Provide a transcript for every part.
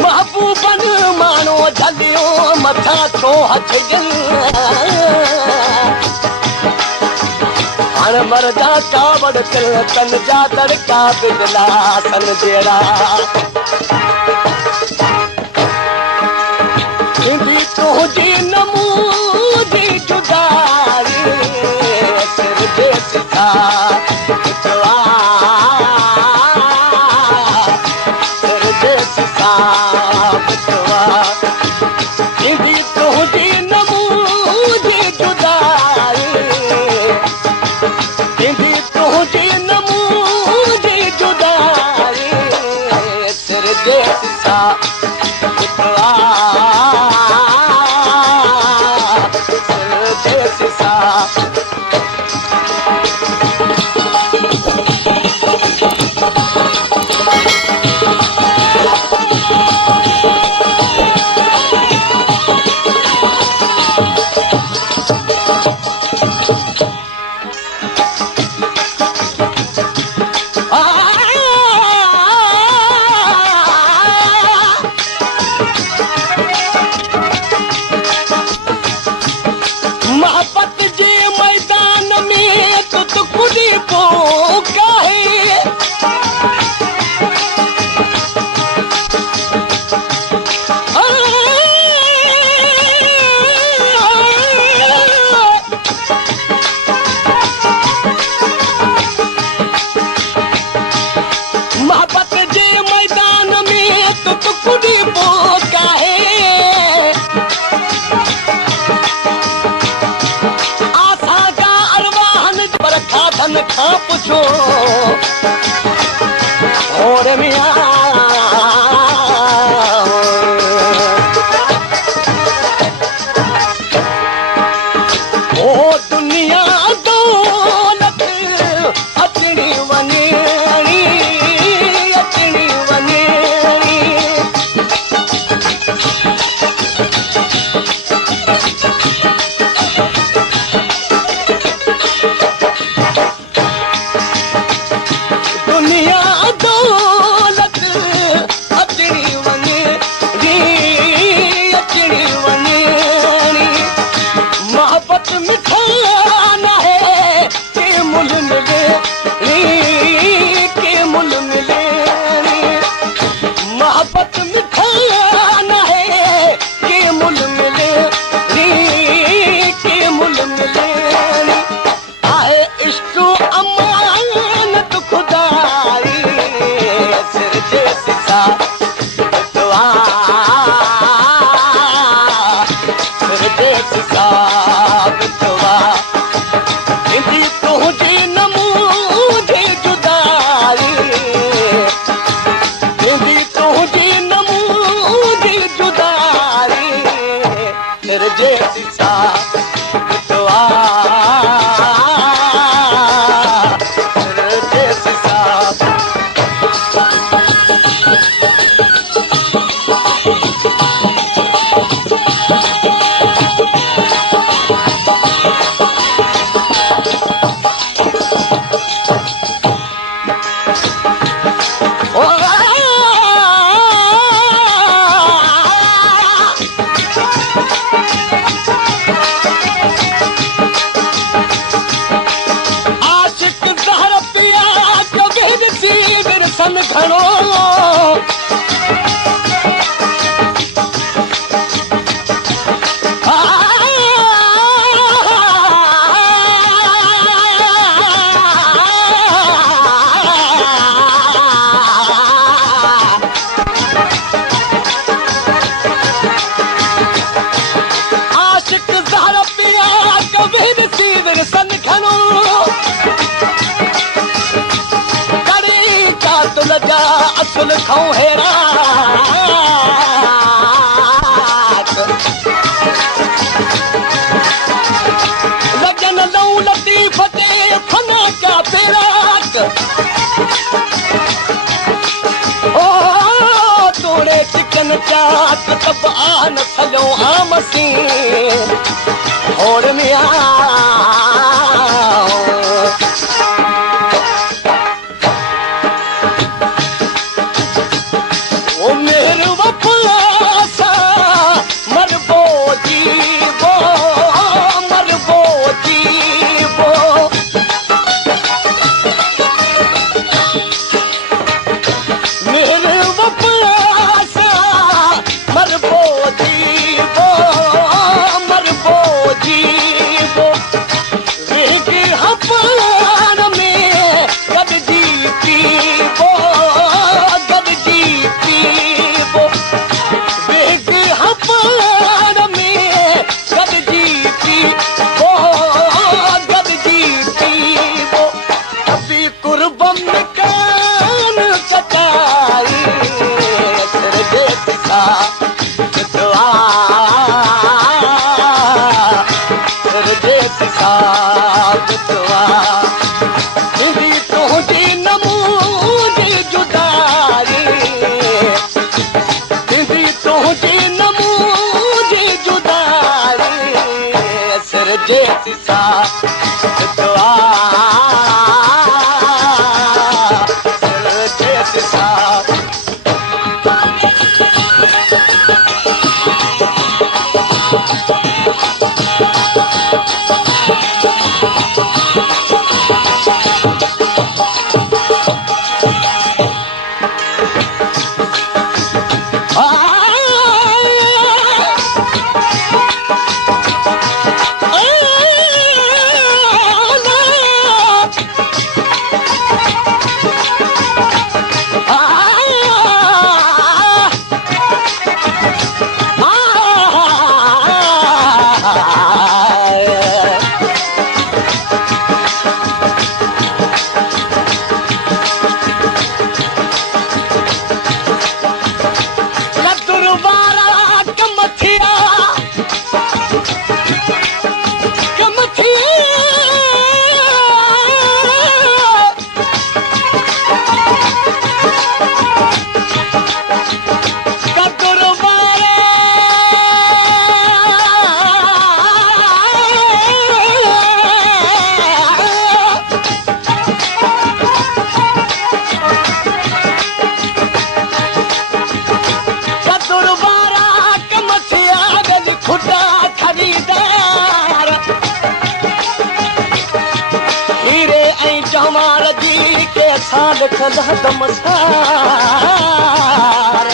महबूबन मानो झलियो मथा छो हथजन हाणे मरदा चावड़ तन जा तड़का बिजला सन जहिड़ा इंदी तुंहिंजी नमूदी जुदाई सिर जे सिधा पुछो और मिया ओ दुनिया दौलत अचणी वनेरी अचणी वनेरी दुनिया दौलत चाक ओ तोड़े चिकन चाक तब आन सजो आमसी और में ओ मेरे वफासा मरबो जीवो मरबो जीवो मेरे वफासा मरबो जीवो मरबो जीवो वेग हपान में गद जी पीवो गद जी पीवो वेग हपान में गद जी पीवो गद जी पीवो अभी कुर्बम कान कटाई सिर देती सा दुआ सिर देती सा दुआ दीदी तुझी नमूजी जुदाई दीदी तुझी नमूजी जुदाई सिर देती सा दुआ सिर देती सा जमाल जी के साथ खदम सार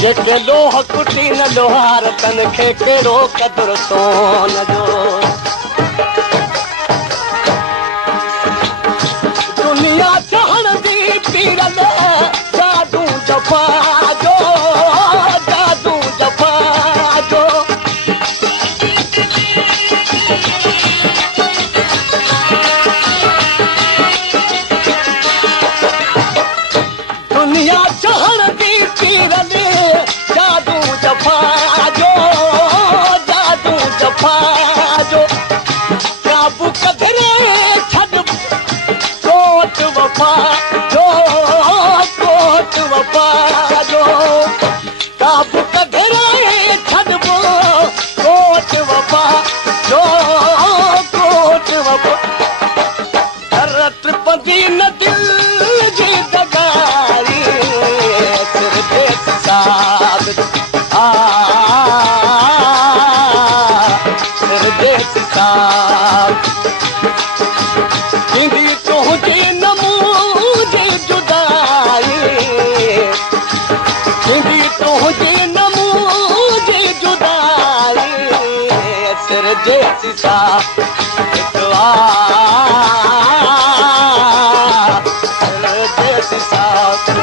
जेके लोह कुटी न लोहार तन खे कहिड़ो कदुर सोन जो दुनिया चढ़ दी पीरल जादू जफा जो जादू जफा जो दुनिया चढ़ दी पीरल जादू जफा जो जादू जफा जो काबू कदरे छड़ कोट वफा जो कोट वफा जो काबू कदरे छड़बो कोट वफा जो कोट वफा रत पदी न दिल जी दगारी सिर देत साग सिर देत साग दीदी तुझी नमूजी जुदाई दीदी तुझी नमूजी जुदाई सिर देत साग दुआ सिर देत साग